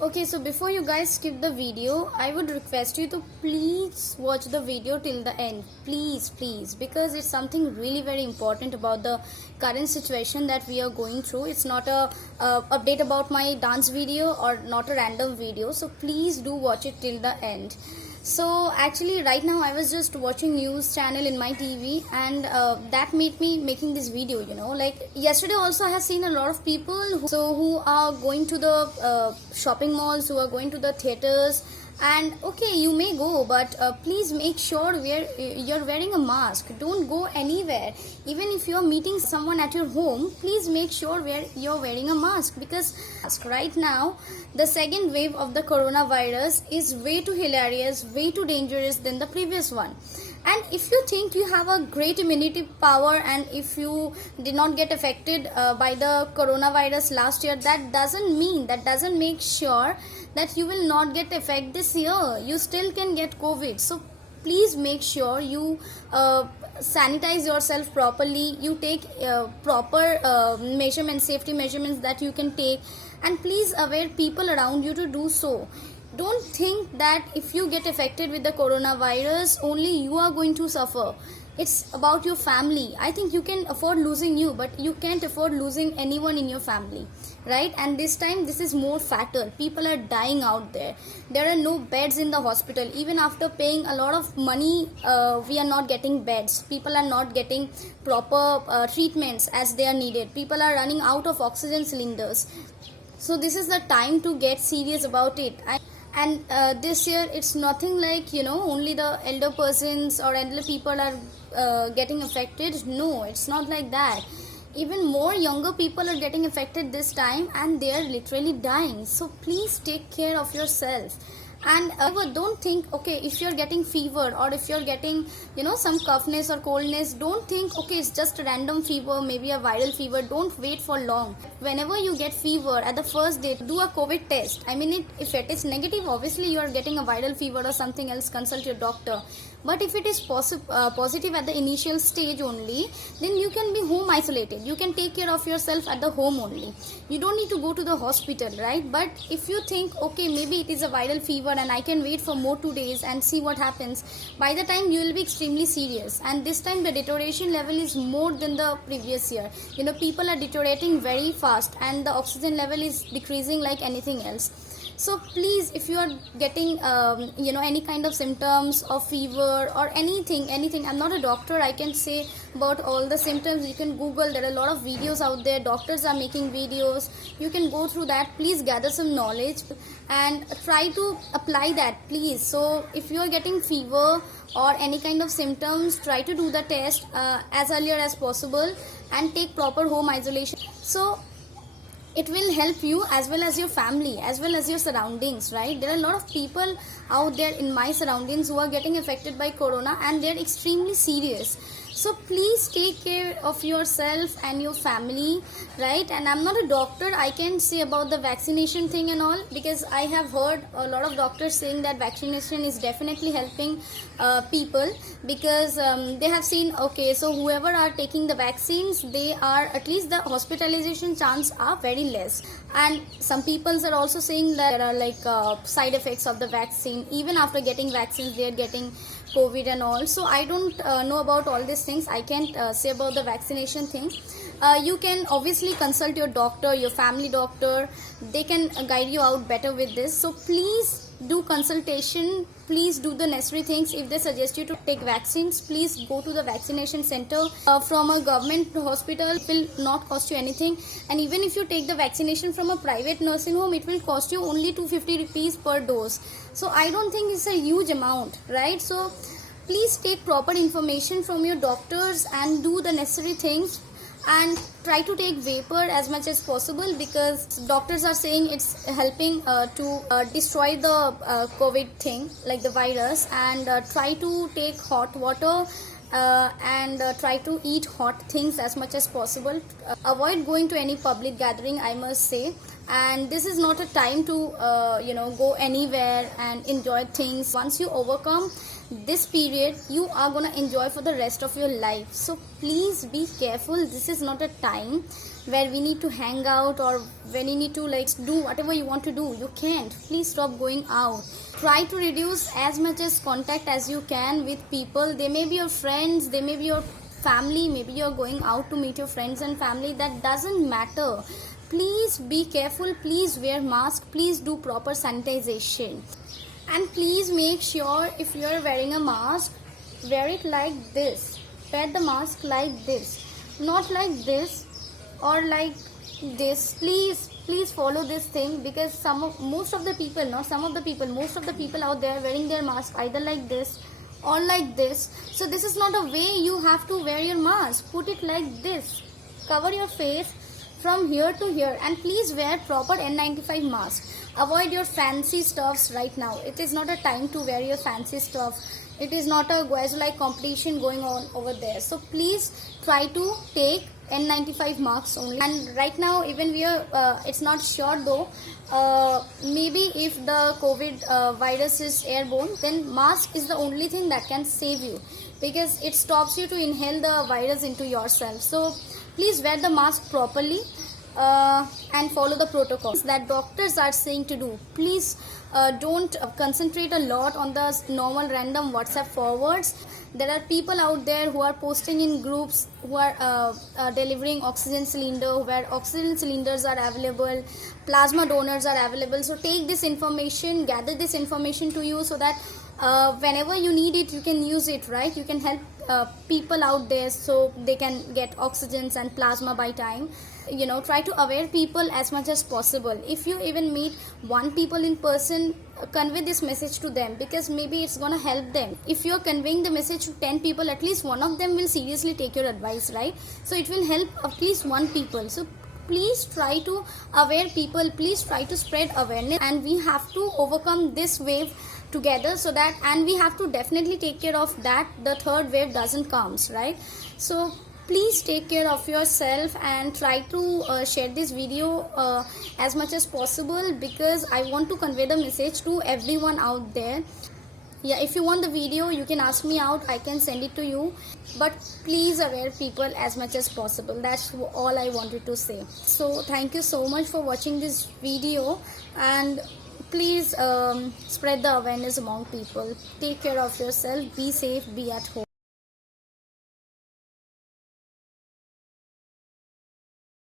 Okay, so before you guys skip the video, I would request you to please watch the video till the end. Please, because it's something really very important about the current situation that we are going through. It's not a update about my dance video or not a random video. So please do watch it till the end. So actually right now I was just watching news channel in my TV, and that made me making this video, like yesterday also I have seen a lot of people who are going to the shopping malls, who are going to the theaters. And okay, you may go, but please make sure you're wearing a mask. Don't go anywhere. Even if you're meeting someone at your home, please make sure you're wearing a mask, because right now the second wave of the coronavirus is way too hilarious, way too dangerous than the previous one. And if you think you have a great immunity power, and if you did not get affected by the coronavirus last year, that doesn't make sure that you will not get affected this year. You still can get COVID. So please make sure you sanitize yourself properly. You take proper measurements, safety measurements that you can take, and please aware people around you to do so. Don't think that if you get affected with the coronavirus, only you are going to suffer. It's about your family. I think you can afford losing you, but you can't afford losing anyone in your family, right? And this time this is more fatal. People are dying out there. There are no beds in the hospital. Even after paying a lot of money, we are not getting beds. People are not getting proper treatments as they are needed. People are running out of oxygen cylinders. So this is the time to get serious about it. And this year it's nothing like only the elder persons or elder people are getting affected. No, it's not like that. Even more younger people are getting affected this time, and they are literally dying. So please take care of yourself. And don't think, okay, if you're getting fever, or if you're getting some coughness or coldness, don't think, okay, it's just a random fever, maybe a viral fever. Don't wait for long. Whenever you get fever, at the first day, do a COVID test. I mean, if it is negative, obviously you are getting a viral fever or something else, consult your doctor. But if it is positive at the initial stage only, then you can be home isolated. You can take care of yourself at the home only. You don't need to go to the hospital, right? But if you think, okay, maybe it is a viral fever and I can wait for more 2 days and see what happens, by the time you will be extremely serious. And this time the deterioration level is more than the previous year. People are deteriorating very fast, and the oxygen level is decreasing like anything else. So please, if you are getting any kind of symptoms of fever or anything, I'm not a doctor, I can say about all the symptoms. You can Google, there are a lot of videos out there, doctors are making videos. You can go through that. Please gather some knowledge and try to apply that, please. So if you are getting fever or any kind of symptoms, try to do the test as earlier as possible, and take proper home isolation. So it will help you as well as your family, as well as your surroundings, right? There are a lot of people out there in my surroundings who are getting affected by corona, and they're extremely serious. So please take care of yourself and your family, right? And I'm not a doctor, I can say about the vaccination thing and all, because I have heard a lot of doctors saying that vaccination is definitely helping people, because they have seen, okay, so whoever are taking the vaccines, they are, at least the hospitalization chance are very less. And some people are also saying that there are like side effects of the vaccine. Even after getting vaccines, they are getting COVID and all. So I don't know about all these things. I can't say about the vaccination thing. You can obviously consult your doctor, your family doctor. They can guide you out better with this. So please do consultation. Please do the necessary things. If they suggest you to take vaccines, please go to the vaccination center from a government hospital. It will not cost you anything. And even if you take the vaccination from a private nursing home, it will cost you only 250 rupees per dose. So I don't think it's a huge amount, right? So please take proper information from your doctors and do the necessary things, and try to take vapor as much as possible, because doctors are saying it's helping to destroy the COVID thing, like the virus. And try to take hot water and try to eat hot things as much as possible. Avoid going to any public gathering, I must say. And this is not a time to go anywhere and enjoy things. Once you overcome this period, you are gonna enjoy for the rest of your life. So please be careful. This is not a time where we need to hang out, or when you need to like do whatever you want to do, you can't. Please stop going out. Try to reduce as much as contact as you can with people. They may be your friends, they may be your family, maybe you're going out to meet your friends and family, that doesn't matter. Please be careful, please wear mask, please do proper sanitization, and please make sure if you're wearing a mask, wear it like this. Wear the mask like this, not like this or like this. Please follow this thing, because most of the people, not some of the people, most of the people out there wearing their mask either like this or like this. So this is not a way you have to wear your mask. Put it like this, cover your face from here to here, and please wear proper N95 mask. Avoid your fancy stuffs right now. It is not a time to wear your fancy stuff. It is not a Guazu-like competition going on over there. So please try to take N95 masks only. And right now, even we are, it's not sure though, maybe if the COVID virus is airborne, then mask is the only thing that can save you, because it stops you to inhale the virus into yourself. So please wear the mask properly and follow the protocols that doctors are saying to do. Please don't concentrate a lot on the normal random WhatsApp forwards. There are people out there who are posting in groups, who are delivering oxygen cylinder, where oxygen cylinders are available, plasma donors are available. So take this information, gather this information to you, so that whenever you need it, you can use it, right? You can help people out there so they can get oxygens and plasma by time. You know, try to aware people as much as possible. If you even meet one people in person, convey this message to them, because maybe it's gonna help them. If you're conveying the message to 10 people, at least one of them will seriously take your advice, right? So it will help at least one people. So please try to aware people, please try to spread awareness, and we have to overcome this wave together, so that, and we have to definitely take care of that the third wave doesn't comes, right? So please take care of yourself and try to share this video as much as possible, because I want to convey the message to everyone out there. Yeah, if you want the video, you can ask me out, I can send it to you, but please aware people as much as possible. That's all I wanted to say. So thank you so much for watching this video, and please spread the awareness among people. Take care of yourself, be safe, be at home.